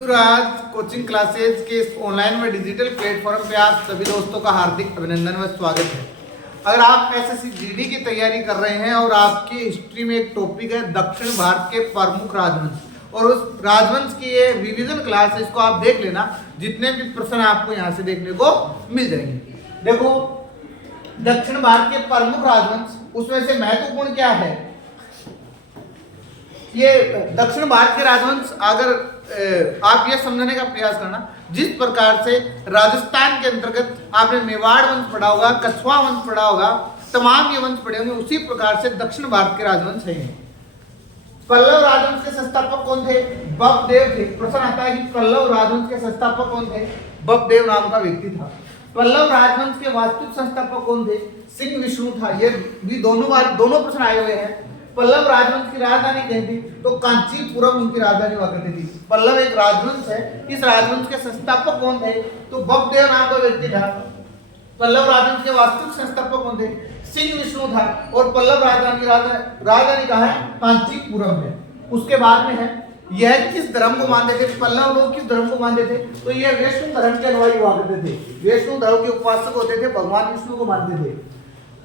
राज coaching classes के इस online व डिजिटल प्लेटफॉर्म पे आप सभी दोस्तों का हार्दिक अभिनंदन व स्वागत है। अगर आप एसएससी जीडी की तैयारी कर रहे हैं और आपकी हिस्ट्री में एक टॉपिक है दक्षिण भारत के प्रमुख राजवंश और उस राजवंश की ये रिवीजन क्लास है, इसको आप देख लेना। जितने भी प्रश्न आपको यहाँ से देखने को मिल जाएंगे। देखो, दक्षिण भारत के प्रमुख राजवंश, उसमें से महत्वपूर्ण क्या है, ये दक्षिण भारत के राजवंश। अगर आप ये समझने का प्रयास करना, जिस प्रकार से राजस्थान के अंतर्गत आपने मेवाड़ वंश पढ़ा होगा, कछवा वंश पढ़ा होगा, तमाम ये वंश पढ़े होंगे, उसी प्रकार से दक्षिण भारत के राजवंश है। पल्लव राजवंश के संस्थापक कौन थे? बपदेव थे। प्रश्न आता है कि पल्लव राजवंश के संस्थापक कौन थे? बपदेव नाम का व्यक्ति था। पल्लव राजवंश के वास्तविक संस्थापक कौन थे? सिंह विष्णु था। ये भी दोनों प्रश्न आए हुए हैं। पल्लव राजवंश की राजधानी कहीं थी? तो कांचीपुरम उनकी राजधानी हुआ करती थी। पल्लव एक राजवंश है। इस राजवंश के संस्थापक कौन थे? तो बपदेव नाम का व्यक्ति था। पल्लव राजवंश के वास्तविक संस्थापक कौन थे? सिंह विष्णु था। और पल्लव राजधानी कहाँ है? कांचीपुरम है। उसके बाद में है, यह किस धर्म को मानते थे? पल्लव लोग किस धर्म को मानते थे? तो यह वैष्णव धर्म के अनुयायी हुआ करते थे। वैष्णव धर्म के उपासक होते थे, भगवान विष्णु को मानते थे।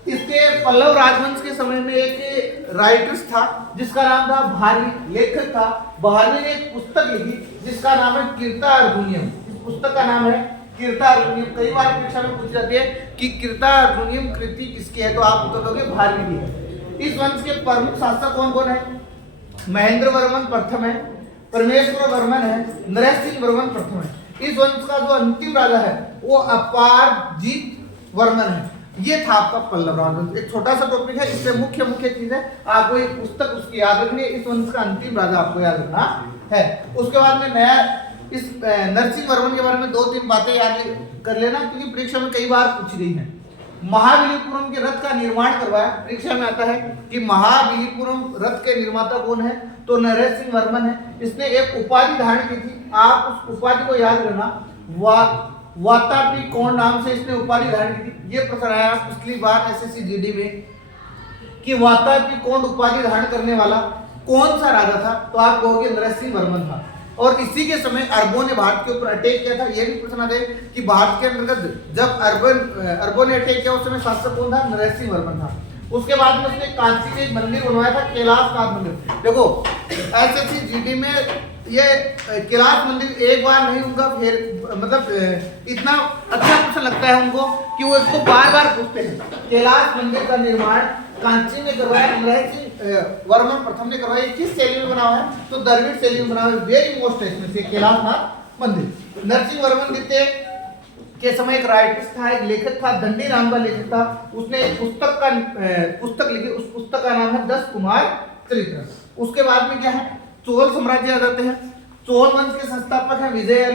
इसके पल्लव राजवंश के समय में एक राइटर्स था जिसका नाम था भारवी, लेखक था। भारवी ने एक पुस्तक लिखी जिसका नाम है कीर्तार्जुनीयम। इस पुस्तक का नाम है कीर्तार्जुनीयम। कई बार परीक्षा में पूछ जाती है कि कीर्तार्जुनीयम कृति किसकी है, तो आप उत्तर दोगे भारवी की है। इस वंश के प्रमुख शासक कौन कौन है? महेंद्र वर्मन प्रथम है, परमेश्वर वर्मन है, नरसिंह वर्मन प्रथम है। इस वंश का जो अंतिम राजा है वो अपारजीत वर्मन है। ये था आपका पल्लव राजवंश। एक छोटा सा टॉपिक है, इससे मुख्य चीज है आपको एक पुस्तक उसकी याद रखनी है। इस वंश का अंतिम राजा आपको याद रखना है। उसके बाद में नया इस नरसिंह वर्मन के बारे में 2-3 बातें याद कर लेना, क्योंकि परीक्षा में कई बार पूछी गई है। महाबलीपुरम के रथ का निर्माण करवाया। परीक्षा में आता है कि महाबलीपुरम रथ के निर्माता कौन है? तो नरसिंह वर्मन है। इसने एक उपाधि धारण की थी, आप उस उपाधि को याद रखना। वातापी कौन नाम से इसने उपाधि धारण की थी। ये प्रश्न आया पिछली बार एसएससी जीडी में कि वातापी कौन उपाधि धारण करने वाला कौन सा राजा था, तो आप कहोगे नरसिंह वर्मन था। और इसी के समय अरबों ने भारत के ऊपर अटैक किया था। यह भी प्रश्न आता है कि भारत के अंतर्गत जब अरबों ने अटैक किया उस समय शासक कौन था? नरसिंह वर्मन था। उसके बाद में उसने कांची में एक मंदिर बनवाया था, कैलाशनाथ मंदिर। देखो, एसएससी जीडी में ये कैलाश मंदिर एक बार नहीं, उनका फिर मतलब इतना अच्छा प्रश्न लगता है उनको कि वो इसको बार बार पूछते हैं। कैलाश मंदिर का निर्माण कांची में करवाया, नरसिंह वर्मन प्रथम ने करवाया। किस शैली में बना हुआ है? तो द्रविड़ शैली में बना हुआ है। वेरी मोस्ट है इसमें से कैलाशनाथ मंदिर। नरसिंह वर्मन द्वितीय के समय एक राइटर्स था, एक लेखक था, दंडी नाम का लेखक था। उसने एक पुस्तक लिखी। उस पुस्तक का नाम है 10 कुमार चरित्र। उसके बाद में क्या है? चोल साम्राज्य आ जाते हैं। चोल वंश के संस्थापक हैं विजय,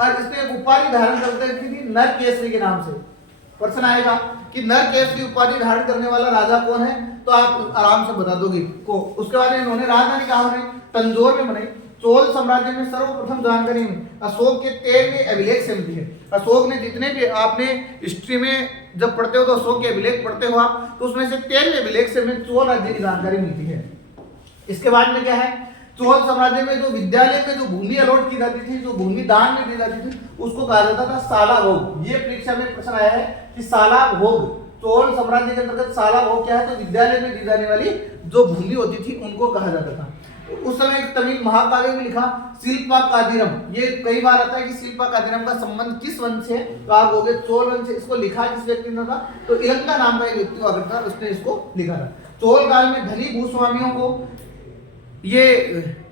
और इसने एक उपाधि धारण करते थी नरकेसरी के नाम से। प्रश्न आएगा कि नरकेसरी उपाधि धारण करने वाला राजा कौन है, तो आप आराम से बता दोगे को। उसके बाद इन्होंने राजधानी कहाँ बनाई? तंजौर में बनाई। चोल साम्राज्य में सर्वप्रथम जानकारी में अशोक के 13वें अभिलेख से मिलती है। अशोक ने जितने भी आपने हिस्ट्री में जब पढ़ते हो तो अशोक के अभिलेख पढ़ते हो आप, तो उसमें से 13वें अभिलेख से हमें चोल राज्य की जानकारी मिलती है। इसके बाद में क्या है? चोल साम्राज्य में जो विद्यालय में जो भूमि अलॉट की जाती थी, जो भूमि दान में दी जाती थी, उसको कहा जाता था साला भोग। ये परीक्षा में प्रश्न आया है कि साला भोग, चोल साम्राज्य के अंतर्गत साला भोग क्या है? तो विद्यालय में दी जाने वाली जो भूमि होती थी उनको कहा जाता था। उस समय एक तमिल महाकाव्य में लिखा शिल्पा कादिरम। ये कई बार आता है कि शिल्पा कादिरम का संबंध किस वंश से? तो आप कहोगे चोल वंश से। इसको लिखा किस व्यक्ति ने था? तो इलंका नाम का एक व्यक्ति हुआ करता, उसने इसको लिखा था। चोल काल में धनी भूस्वामियों को, ये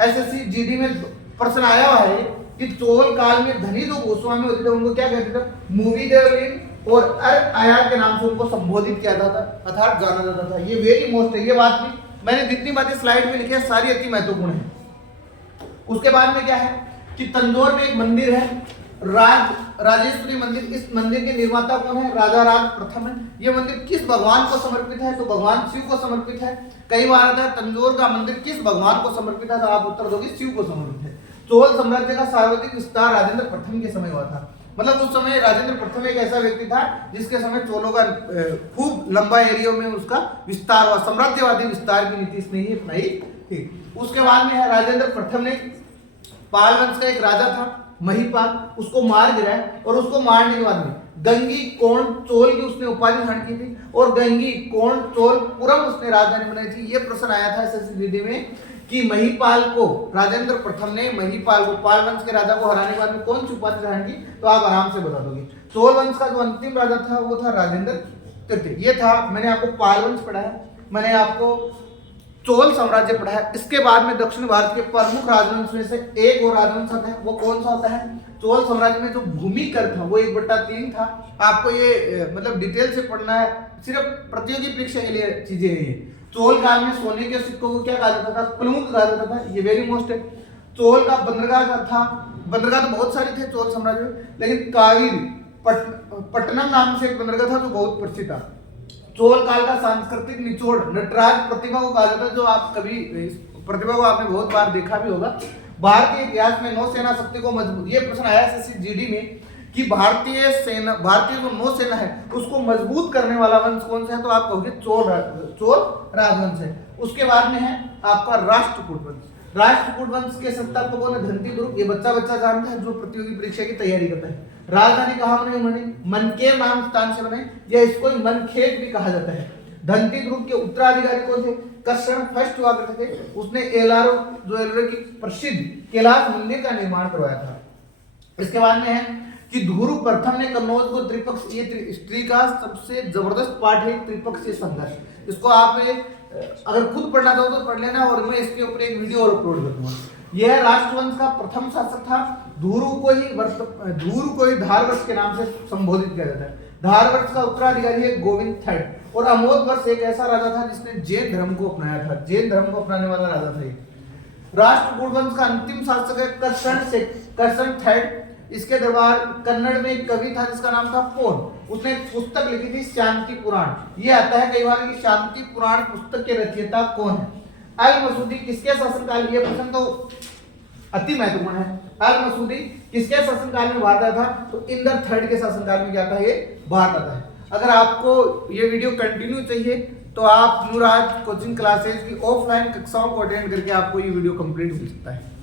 एसएससी जीडी में प्रश्न आया हुआ है कि चोल काल में धनी जो भूस्वामी होते थे उनको क्या कहते थे? मूवी देवलीन और अर आयात के नाम से उनको संबोधित किया जाता, अर्थात जाना जाता था। ये वेरी मोस्ट है। ये बात भी मैंने जितनी बातें स्लाइड में लिखी है सारी अति महत्वपूर्ण है। उसके बाद में क्या है कि तंजौर में एक मंदिर है, राजेश्वरी मंदिर। इस मंदिर के निर्माता कौन है? राजा राज प्रथम है। यह मंदिर किस भगवान को समर्पित है? तो भगवान शिव को समर्पित है। कई बार आता है तंजौर का मंदिर किस भगवान को समर्पित है, तो आप उत्तर दोगे शिव को समर्पित है। चोल साम्राज्य का सर्वाधिक विस्तार राजेंद्र प्रथम के समय हुआ था। मतलब उस समय राजेंद्र प्रथम एक ऐसा व्यक्ति था जिसके समय चोलों का खूब लंबा एरिया में उसका विस्तार हुआ। साम्राज्यवादी विस्तार की नीति इसने ही अपनाई थी। उसके बाद में राजेंद्र प्रथम ने पाल वंश का एक राजा था महिपाल, उसको मार गिराया और उसको मारने के बाद में गंगी कोण चोल की उसने उपाधि धारण की थी और गंगी कोण चोल पुरम उसने राजधानी बनाई थी। ये प्रश्न आया था एसएससी में कि महिपाल को राजेंद्र प्रथम ने महिपाल को पाल वंश के राजा को हराने के बाद में कौन सी उपाधि धारण की, तो आप आराम से बता दोगे। चोल वंश का जो अंतिम राजा था वो था राजेंद्र तृतीय। ये था, मैंने आपको पाल वंश पढ़ाया, मैंने आपको चोल साम्राज्य पढ़ाया। इसके बाद में दक्षिण भारत के प्रमुख राजवंश में से एक और राजवंश आता है, वो कौन सा होता है? चोल साम्राज्य में जो भूमि कर था वो 1/3 था। आपको ये मतलब डिटेल से पढ़ना है, सिर्फ प्रतियोगी परीक्षा के लिए चीजें है ये। चोल काल में सोने के सिक्कों को क्या कहा जाता था? प्लुंग कहा जाता था, ये वेरी मोस्ट है। चोल का बंदरगाह था, बंदरगाह तो बहुत सारे थे चोल साम्राज्य में, लेकिन कावेरी पट्टनम नाम से एक बंदरगाह था जो बहुत प्रसिद्ध था। चोल काल का सांस्कृतिक निचोड़ नटराज प्रतिभा को कहा जाता है, जो आप कभी प्रतिभा को आपने बहुत बार देखा भी होगा। भारतीय इतिहास में नौसेना शक्ति को मजबूत, ये प्रश्न आया एसएससी जीडी में कि भारतीय जो नौसेना है उसको मजबूत करने वाला वंश कौन सा है, तो आप कहोगे चोल राजवंश है। उसके बाद में है आपका राष्ट्रकूट वंश। राष्ट्रकूट वंश के संस्थापक कौन है? धनती, ये बच्चा जानता है जो प्रतियोगी परीक्षा की तैयारी करता है। राजधानी कहाँ बनी? मनकेर नाम स्थान से बने, या इसको मनखेक भी कहा जाता है। धनती ग्रुप के उत्तराधिकारी कौन थे? कर्ण फर्स्ट हुआ करते थे, उसने एलारो की प्रसिद्ध कैलाश मंदिर का निर्माण करवाया था। इसके बाद में है कि धुरु प्रथम ने कन्नौज को त्रिपक्षीय, हिस्ट्री का सबसे जबरदस्त पार्ट है त्रिपक्षीय संघर्ष। इसको आप अगर खुद पढ़ना चाहो तो पढ़ लेना, और मैं इसके ऊपर एक वीडियो और अपलोड कर दूंगा। यह राष्ट्रवंश का प्रथम शासक था। धुरु को ही धारवर्ष के नाम से संबोधित किया जाता है। धारवर्ष का उत्तराधिकारी है गोविंद थर्ड। और अमोद वर्ष एक ऐसा राजा था जिसने जैन धर्म को अपनाया था, जैन धर्म को अपनाने वाला राजा था ये। राष्ट्रकूट वंश का अंतिम शासक है कर्षण थर्ड। इसके दरबार कन्नड़ में एक कवि था जिसका नाम था पोन, उसने एक पुस्तक लिखी थी शांति पुराण। ये आता है कई बार कि शांति पुराण पुस्तक के रचयिता कौन है? अल मसूदी किसके शासनकाल, ये प्रश्न तो अति महत्वपूर्ण है। अल मसूदी किसके शासनकाल में भारत आया था? तो इंद्र थर्ड के शासनकाल में क्या था? ये भारत आता है। अगर आपको ये वीडियो कंटिन्यू चाहिए तो आप न्यूराज कोचिंग क्लासेज की ऑफलाइन कक्षाओं को अटेंड करके आपको ये वीडियो कंप्लीट हो सकता है।